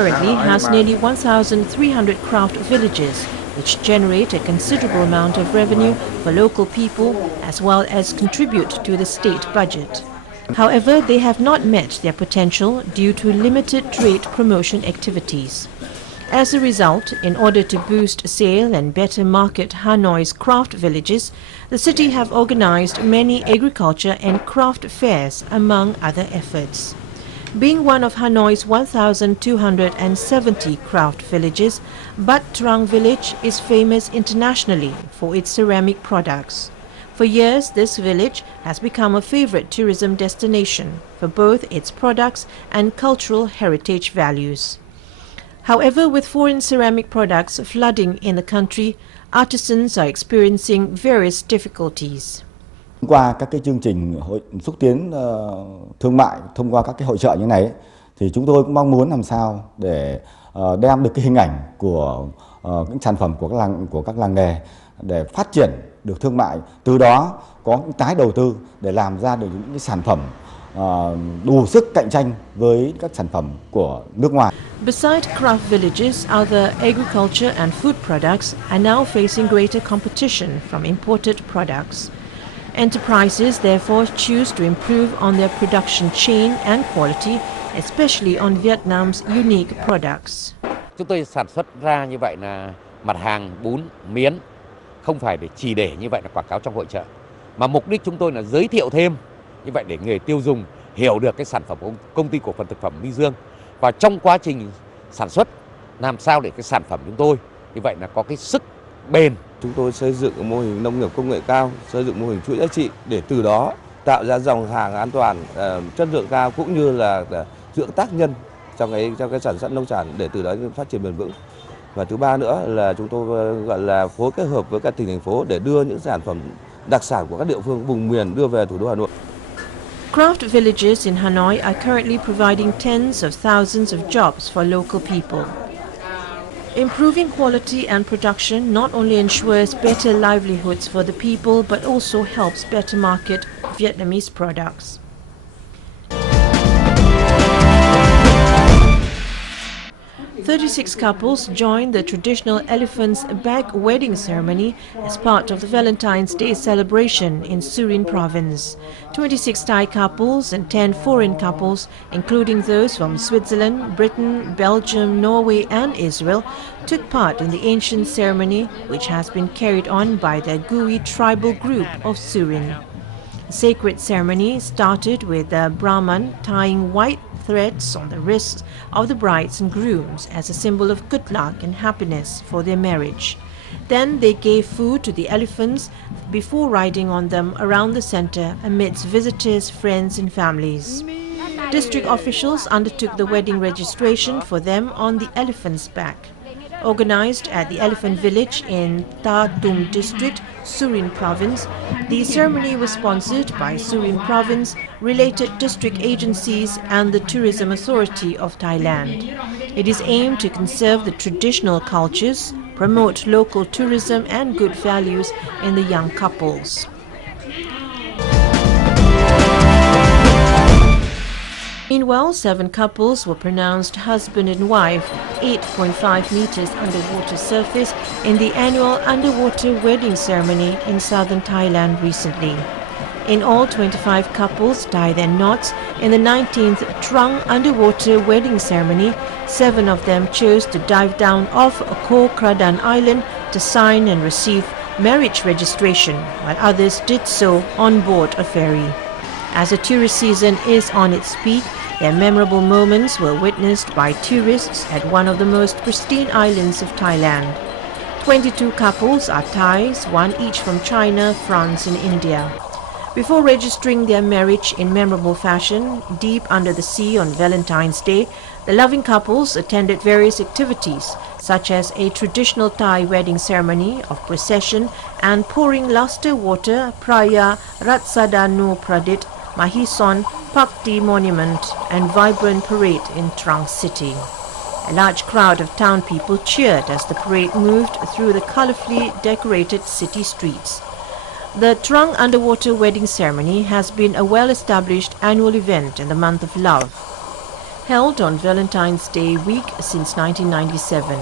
currently has nearly 1,300 craft villages, which generate a considerable amount of revenue for local people as well as contribute to the state budget. However, they have not met their potential due to limited trade promotion activities. As a result, in order to boost sale and better market Hanoi's craft villages, the city have organized many agriculture and craft fairs, among other efforts. Being one of Hanoi's 1,270 craft villages, Bat Trang village is famous internationally for its ceramic products. For years, this village has become a favorite tourism destination for both its products and cultural heritage values. However, with foreign ceramic products flooding in the country, artisans are experiencing various difficulties. Qua các cái chương trình xúc tiến thương mại thông qua các cái hội chợ như này thì chúng tôi cũng mong muốn làm sao để đem được cái hình ảnh của những sản phẩm của các làng nghề để phát triển được thương mại, từ đó có những tái đầu tư để làm ra được những cái sản phẩm đủ sức cạnh tranh với các sản phẩm của nước ngoài. Besides craft villages, other agriculture and food products are now facing greater competition from imported products. Enterprises therefore choose to improve on their production chain and quality, especially on Vietnam's unique products. Chúng tôi sản xuất ra như vậy là mặt hàng bún, miến, không phải chỉ để như vậy là quảng cáo trong hội chợ, mà mục đích chúng tôi là giới thiệu thêm như vậy để người tiêu dùng hiểu được cái sản phẩm của công ty cổ phần thực phẩm My Dương, và trong quá trình sản xuất làm sao để cái sản phẩm chúng tôi như vậy là có cái sức bền. Chúng tôi xây dựng mô hình nông nghiệp công nghệ cao, xây dựng mô hình chuỗi giá trị để từ đó tạo ra dòng hàng an toàn, chất lượng cao, cũng như là dưỡng tác nhân trong cái sản xuất nông sản để từ đó phát triển bền vững. Và thứ ba nữa là chúng tôi gọi là phối kết hợp với các tỉnh thành phố để đưa những sản phẩm đặc sản của các địa phương vùng miền đưa về thủ đô Hà Nội. Craft villages in Hanoi are currently providing tens of thousands of jobs for local people. Improving quality and production not only ensures better livelihoods for the people but also helps better market Vietnamese products. 36 couples joined the traditional elephant's back wedding ceremony as part of the Valentine's Day celebration in Surin province. 26 Thai couples and 10 foreign couples, including those from Switzerland, Britain, Belgium, Norway and Israel, took part in the ancient ceremony, which has been carried on by the Gui tribal group of Surin. The sacred ceremony started with the Brahman tying white threads on the wrists of the brides and grooms as a symbol of good luck and happiness for their marriage. Then they gave food to the elephants before riding on them around the center amidst visitors, friends and families. District officials undertook the wedding registration for them on the elephant's back. Organized at the Elephant Village in Ta Tum District, Surin Province, the ceremony was sponsored by Surin Province, related district agencies and the Tourism Authority of Thailand. It is aimed to conserve the traditional cultures, promote local tourism and good values in the young couples. Meanwhile, 7 couples were pronounced husband and wife, 8.5 meters underwater surface, in the annual underwater wedding ceremony in southern Thailand recently. In all, 25 couples tied their knots in the 19th Trang underwater wedding ceremony. 7 of them chose to dive down off Koh Kradan Island to sign and receive marriage registration, while others did so on board a ferry. As the tourist season is on its peak, their memorable moments were witnessed by tourists at one of the most pristine islands of Thailand. 22 couples are Thais, 1 each from China, France and India. Before registering their marriage in memorable fashion, deep under the sea on Valentine's Day, the loving couples attended various activities, such as a traditional Thai wedding ceremony of procession and pouring luster water, Praya Ratsadanu Pradit, Mahison, Pakti Monument and vibrant parade in Trang City. A large crowd of town people cheered as the parade moved through the colorfully decorated city streets. The Trang underwater wedding ceremony has been a well-established annual event in the month of love. held on Valentine's Day week since 1997.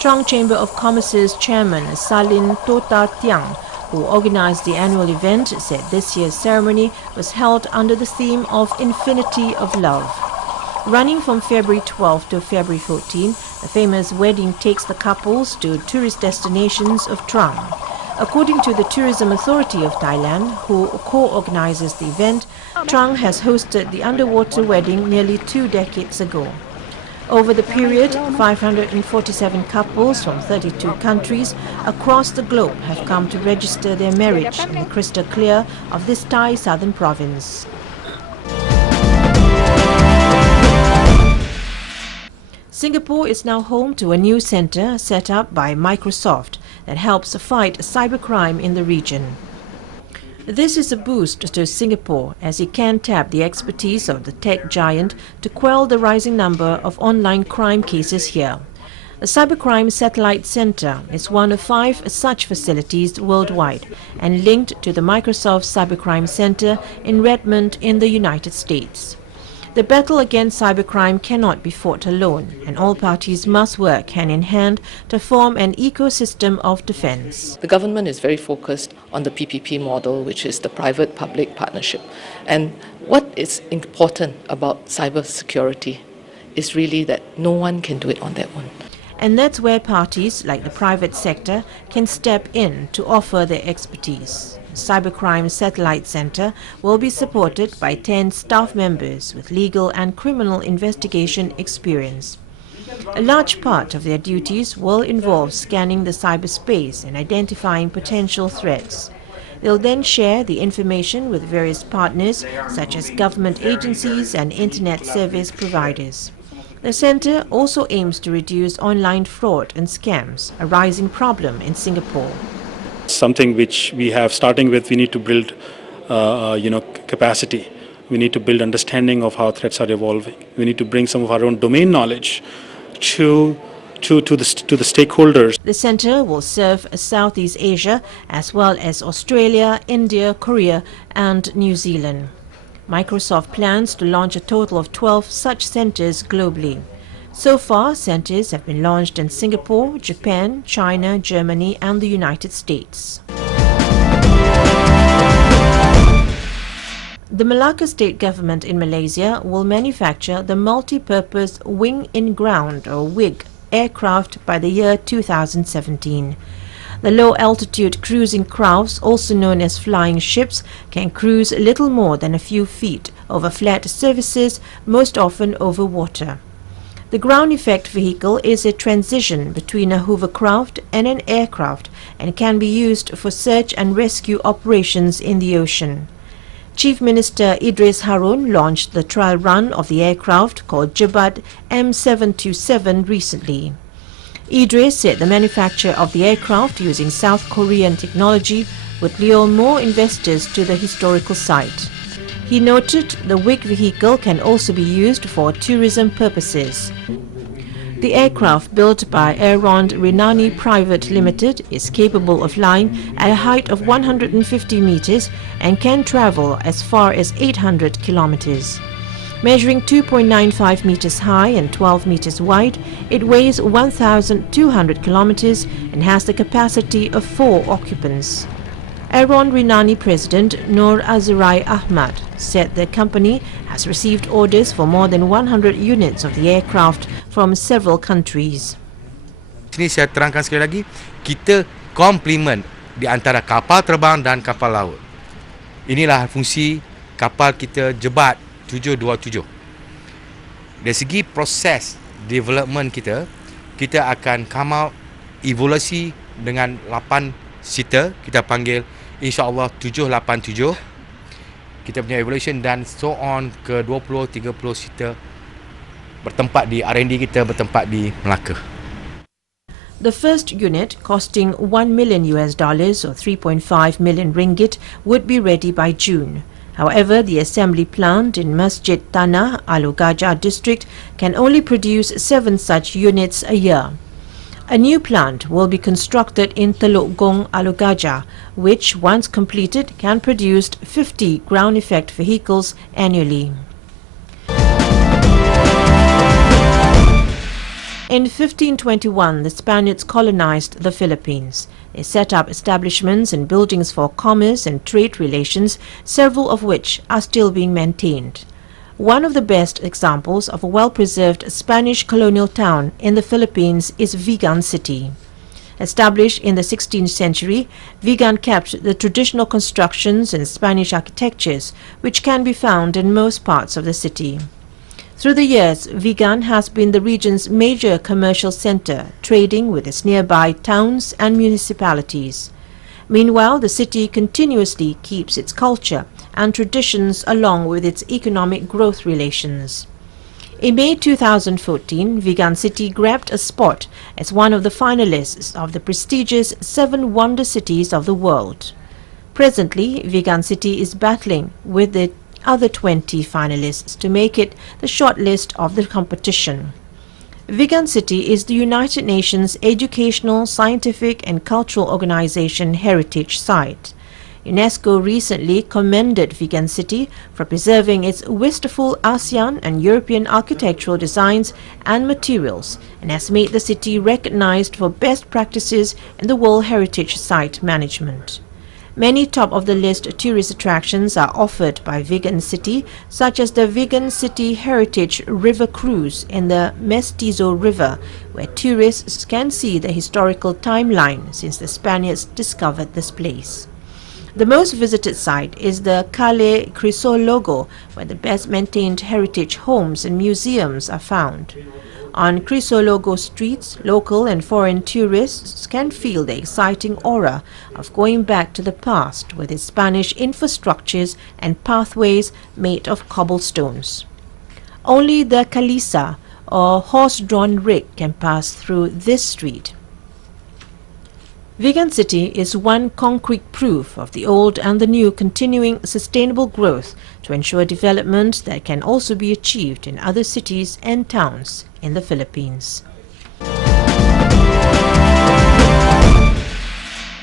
Trang Chamber of Commerce's chairman Salin Tota Tiang, who organized the annual event, said this year's ceremony was held under the theme of Infinity of Love. Running from February 12 to February 14, the famous wedding takes the couples to tourist destinations of Trang. According to the Tourism Authority of Thailand, who co-organizes the event, Trang has hosted the underwater wedding nearly 2 decades ago. Over the period, 547 couples from 32 countries across the globe have come to register their marriage in the crystal clear of this Thai southern province. Singapore is now home to a new centre set up by Microsoft that helps fight cybercrime in the region. This is a boost to Singapore as it can tap the expertise of the tech giant to quell the rising number of online crime cases here. The Cybercrime Satellite Centre is one of 5 such facilities worldwide and linked to the Microsoft Cybercrime Centre in Redmond in the United States. The battle against cybercrime cannot be fought alone, and all parties must work hand in hand to form an ecosystem of defence. The government is very focused on the PPP model, which is the private-public partnership. And what is important about cyber security is really that no one can do it on their own. And that's where parties like the private sector can step in to offer their expertise. Cybercrime Satellite Centre will be supported by 10 staff members with legal and criminal investigation experience. A large part of their duties will involve scanning the cyberspace and identifying potential threats. They'll then share the information with various partners such as government agencies and internet service providers. The centre also aims to reduce online fraud and scams, a rising problem in Singapore. Something which we have, starting with, we need to build capacity. We need to build understanding of how threats are evolving. We need to bring some of our own domain knowledge to the stakeholders. The centre will serve Southeast Asia as well as Australia, India, Korea and New Zealand. Microsoft plans to launch a total of 12 such centres globally. So far, centres have been launched in Singapore, Japan, China, Germany and the United States. The Malacca state government in Malaysia will manufacture the multi-purpose wing-in-ground or WIG aircraft by the year 2017. The low-altitude cruising crafts, also known as flying ships, can cruise little more than a few feet over flat surfaces, most often over water. The ground effect vehicle is a transition between a hovercraft and an aircraft and can be used for search and rescue operations in the ocean. Chief Minister Idris Harun launched the trial run of the aircraft called Jebat M727 recently. Idris said the manufacture of the aircraft using South Korean technology would lure more investors to the historical site. He noted the WIG vehicle can also be used for tourism purposes. The aircraft, built by Aeron Renani Private Limited, is capable of flying at a height of 150 meters and can travel as far as 800 kilometers. Measuring 2.95 meters high and 12 meters wide, it weighs 1,200 kilometers and has the capacity of 4 occupants. Aeron Renani President Noor Azurai Ahmad said the company has received orders for more than 100 units of the aircraft from several countries. Sini saya terangkan sekali lagi, kita komplement di antara kapal terbang dan kapal laut. Inilah fungsi kapal kita Jebat 727. Dari segi proses development kita akan come out evolusi dengan 8 seater, kita panggil insya-Allah 787. Kita punya evolution dan so on ke 20-30 seater bertempat di R&D kita, bertempat di Melaka. The first unit, costing $1 million or 3.5 million ringgit, would be ready by June. However, the assembly plant in Masjid Tanah, Alugaja district can only produce 7 such units a year. A new plant will be constructed in Teluk Gong, Alugaja, which, once completed, can produce 50 ground effect vehicles annually. In 1521, the Spaniards colonized the Philippines. They set up establishments and buildings for commerce and trade relations, several of which are still being maintained. One of the best examples of a well-preserved Spanish colonial town in the Philippines is Vigan City. Established in the 16th century, Vigan kept the traditional constructions and Spanish architectures which can be found in most parts of the city. Through the years, Vigan has been the region's major commercial center, trading with its nearby towns and municipalities. Meanwhile, the city continuously keeps its culture and traditions along with its economic growth relations. In May 2014, Vigan City grabbed a spot as one of the finalists of the prestigious 7 Wonder Cities of the World. Presently, Vigan City is battling with the other 20 finalists to make it the shortlist of the competition. Vigan City is the United Nations Educational, Scientific and Cultural Organization Heritage Site. UNESCO recently commended Vigan City for preserving its wistful ASEAN and European architectural designs and materials and has made the city recognized for best practices in the World Heritage Site management. Many top-of-the-list tourist attractions are offered by Vigan City, such as the Vigan City Heritage River Cruise in the Mestizo River, where tourists can see the historical timeline since the Spaniards discovered this place. The most visited site is the Calle Crisologo, where the best-maintained heritage homes and museums are found. On Crisologo streets, local and foreign tourists can feel the exciting aura of going back to the past with its Spanish infrastructures and pathways made of cobblestones. Only the calisa, or horse-drawn rig, can pass through this street. Vigan City is one concrete proof of the old and the new continuing sustainable growth to ensure development that can also be achieved in other cities and towns in the Philippines.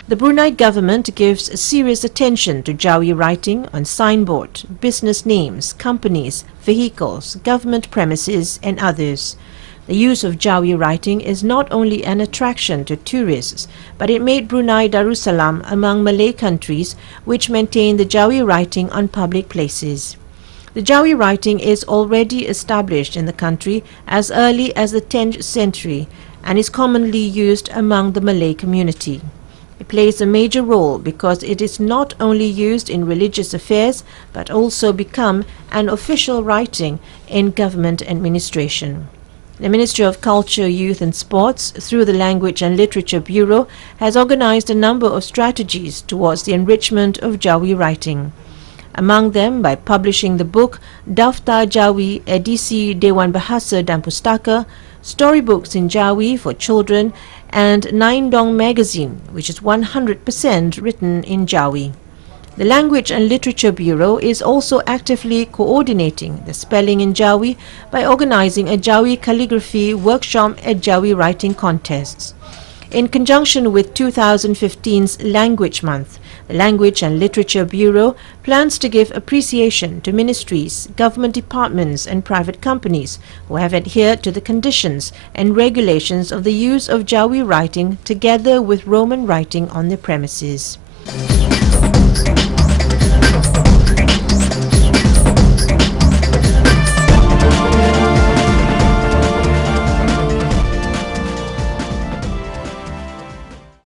The Brunei government gives serious attention to Jawi writing on signboard, business names, companies, vehicles, government premises and others. The use of Jawi writing is not only an attraction to tourists, but it made Brunei Darussalam among Malay countries which maintain the Jawi writing on public places. The Jawi writing is already established in the country as early as the 10th century and is commonly used among the Malay community. It plays a major role because it is not only used in religious affairs but also become an official writing in government administration. The Ministry of Culture, Youth and Sports, through the Language and Literature Bureau, has organized a number of strategies towards the enrichment of Jawi writing. Among them, by publishing the book Daftar Jawi Edisi Dewan Bahasa dan Pustaka, storybooks in Jawi for children, and Nine Dong magazine, which is 100% written in Jawi. The Language and Literature Bureau is also actively coordinating the spelling in Jawi by organizing a Jawi calligraphy workshop at Jawi writing contests. In conjunction with 2015's Language Month, the Language and Literature Bureau plans to give appreciation to ministries, government departments and private companies who have adhered to the conditions and regulations of the use of Jawi writing together with Roman writing on their premises.